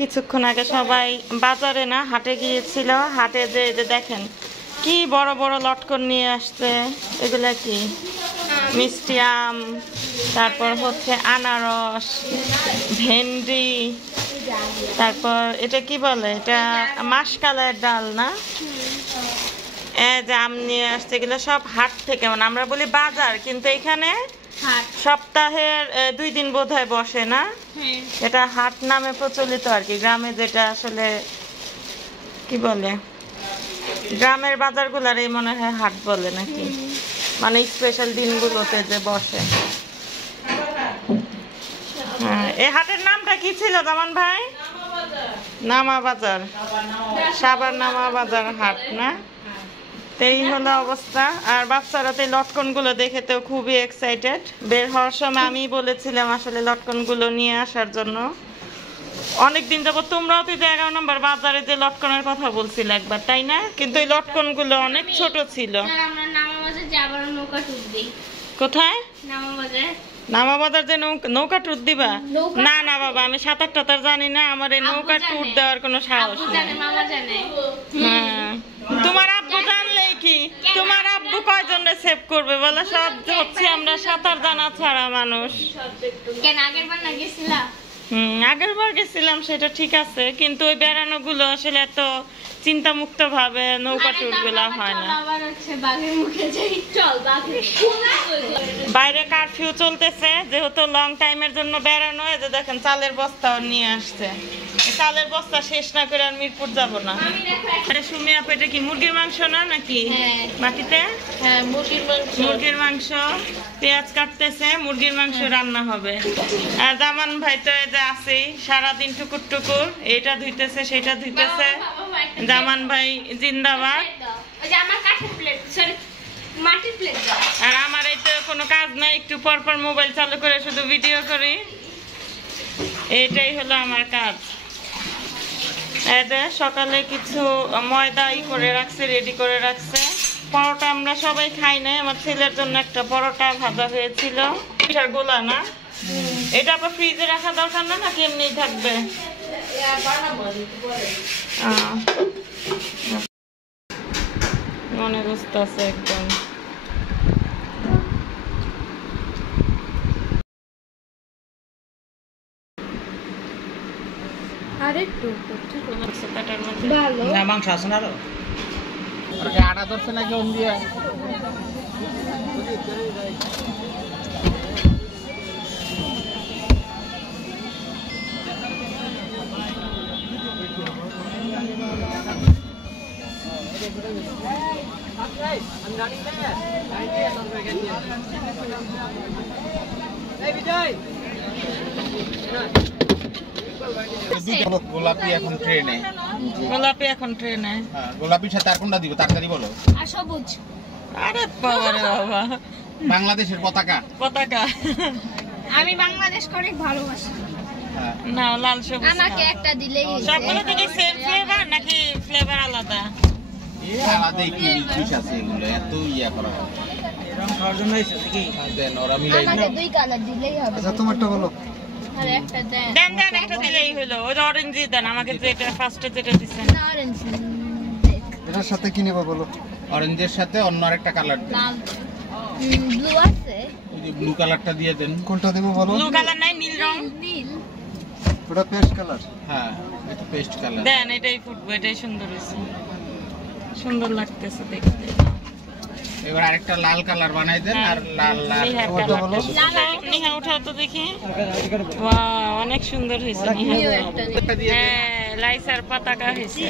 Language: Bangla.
কিছুক্ষণ আগে সবাই বাজারে না হাটে গিয়েছিল। হাটে যে দেখেন কি বড় বড় লটকন নিয়ে আসছে। এগুলা কি মিষ্টি আম, তারপর হচ্ছে আনারস, ভেন্ডি, তারপর এটা কি বলে, এটা মাসকালের ডাল না, যে আম নিয়ে আসছে। এগুলো সব হাট থেকে, মানে আমরা বলি বাজার, কিন্তু এখানে সপ্তাহের 2 দিন বোধহয় বসে না, এটা হাট নামে প্রচলিত আর কি। গ্রামে যেটা আসলে কি বলে, গ্রামের বাজারগুলারই মনে হয় হাট বলে নাকি, মানে স্পেশাল দিনগুলোতে যে বসে। হ্যাঁ, এই হাটের নামটা কি ছিল জামান ভাই? নামা বাজার, সাবার নামা বাজার হাট না। এই হলো অবস্থা। আর বাচ্চারা তো লটকন গুলো দেখে তো খুবই এক্সাইটেড। বের হওয়ার সময় আমি বলেছিলাম আসলে লটকন গুলো নিয়ে আসার জন্য। অনেকদিন যাবো তোমরাও তো 11 নম্বর বাজারে যে লটকনের কথা বলছিলে একবার, তাই না? কিন্তু এই লটকন গুলো অনেক ছোট ছিল। কোথায়? নামা বাজার যে নৌকা ট্যুর দিবা? না না বাবা, আমি সাঁতার টাতার জানি না, আমার এই নৌকা ট্যুর দেওয়ার কোনো সাহস নেই। হ্যাঁ, তোমার আব্বু জানলেই কি, তোমার আব্বু কয়জনে সেভ করবে বলো? সব হচ্ছে আমরা সাঁতার জানা ছাড়া মানুষ। আগের বার গেছিলাম সেটা ঠিক আছে, কিন্তু ওই বেড়ানো গুলো আসলে এত চিন্তামুক্ত ভাবে নৌকা ট্যুর গুলা হয় না। বাইরে কারফিউ চলতেছে, যেহেতু লং টাইমের জন্য বেড়ানো। এই যে দেখেন চালের বস্তাও নিয়ে আসছে। চালের বস্তা শেষ না করে আর মিরপুর যাবো না। আরে সুমিয়া, পেটে কি মুরগির মাংস না নাকি মাটিতে? মুরগির মাংস, পেঁয়াজ কাটতেছে, মুরগির মাংস রান্না হবে। আর জামান ভাই তো এই যে আছেই, সারাদিন টুকুর টুকুর এটা ধুইতেছে সেটা ধুইতেছে। জামান ভাই জিন্দাবাদ। আর আমার এই তো কোনো কাজ নাই, একটু পর পর মোবাইল চালু করে শুধু ভিডিও করি, এইটাই হলো আমার কাজ। সকালে কিছু ময়দা করে রাখছে, রেডি করে রাখছে। পরোটা আমরা সবাই খাই নাই, আমার ছেলের জন্য একটা পরোটা ভাজা হয়েছিল। পিঠার গোলা না, এটা আবার ফ্রিজে রাখা দরকার না, নাকি এমনি থাকবে? মনে বুঝতে আছে একদম। মাংস আছে না, আরো আটা ধরছে নাকি ওম দিয়ে? গোলাপি এখন ট্রেনে, গোলাপি এখন ট্রেনে। গোলাপির সাথে আর কোনটা দিব তাড়াতাড়ি বলো? আর সবুজ। আরে বাবা রে বাবা, বাংলাদেশের পতাকা। পতাকা আমি বাংলাদেশ অনেক ভালোবাসি। না, লাল সবুজ আমাকে একটা দিলেই। সবগুলো থেকে সেম ফ্লেভার নাকি ফ্লেভার আলাদা? আলাদা একটু রিচ আছে, এগুলো এত ইয়া করা রং খাওয়ার জন্য আইছে নাকি? দেন ওরা মিলাই আমাকে 2 কালার দিলেই হবে। আচ্ছা, তোমারটা বলো। আর একটা দেন। দেন একটা দিলেই হলো। ওই অরেঞ্জ দেন আমাকে, যেটা ফার্স্টে যেটা দিছেন। না, অরেঞ্জ। এটার সাথে কি নেব বলো? অরেঞ্জের সাথে অন্য আরেকটা কালার দেন। লাল। ব্লু আছে। ওই যে ব্লু কালারটা দিয়ে দেন। কোনটা দেব বলো? ব্লু কালার নাই, নীল রং। নীল। ওটা পেস্ট কালার। হ্যাঁ, এটা পেস্ট কালার। দেন এটাই ফুটবো, এটাই সুন্দর হইছে, সুন্দর লাগতেছে দেখতে। এবার আরেকটা লাল কালার বানাই দেন। আর লাল লাল ওটা বলো। নিহা উঠাও তো দেখি। ওয়াও, অনেক সুন্দর হইছে নিহা। হ্যাঁ, লাইসার পতাকা হইছে।